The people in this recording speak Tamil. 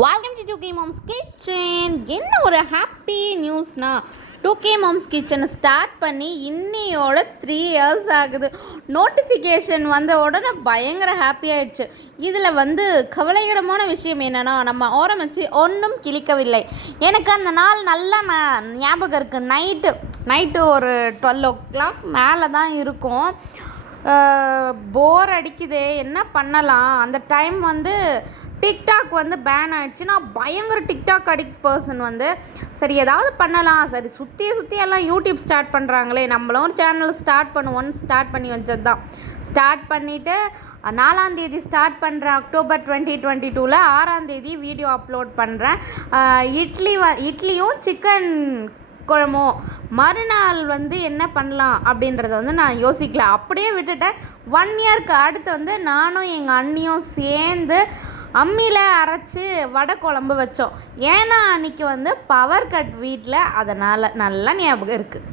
Welcome to 2K Moms Kitchen. என்ன ஒரு ஹாப்பி நியூஸ்னா 2K Moms Kitchen ஸ்டார்ட் பண்ணி இன்னையோட 3 years ஆகுது. நோட்டிஃபிகேஷன் வந்த உடனே பயங்கர ஹாப்பி ஆயிடுச்சு. இதில் கவலைக்கிடமான விஷயம் என்னென்னா, நம்ம ஆரம்பித்து ஒன்றும் கிளிக்கவில்லை. எனக்கு அந்த நாள் நல்லா ஞாபகம் இருக்குது. நைட்டு ஒரு 12 o'clock மேலே தான் இருக்கும். போர் அடிக்குது, என்ன பண்ணலாம். அந்த டைம் டிக்டாக் பேன் ஆகிடுச்சு. நான் பயங்கர டிக்டாக் அடிக்ட் பர்சன். சரி ஏதாவது பண்ணலாம், சரி சுற்றி எல்லாம் யூடியூப் ஸ்டார்ட் பண்ணுறாங்களே, நம்மளும் ஒரு சேனல் ஸ்டார்ட் பண்ணி வச்சது தான். ஸ்டார்ட் பண்ணிவிட்டு 4ஆம் தேதி ஸ்டார்ட் பண்ணுறேன். அக்டோபர் 2022 6ஆம் தேதி வீடியோ அப்லோட் பண்ணுறேன். இட்லியும் சிக்கன் குழம்பும். மறுநாள் என்ன பண்ணலாம் அப்படின்றத நான் யோசிக்கல, அப்படியே விட்டுட்டேன். 1 இயர்க்கு அடுத்து நானும் எங்கள் அண்ணியும் சேர்ந்து அம்மியில் அரைச்சி வடை குழம்பு வச்சோம். ஏன்னா அன்றைக்கி பவர் கட் வீட்டில், அதனால் நல்லா ஞாபகம் இருக்குது.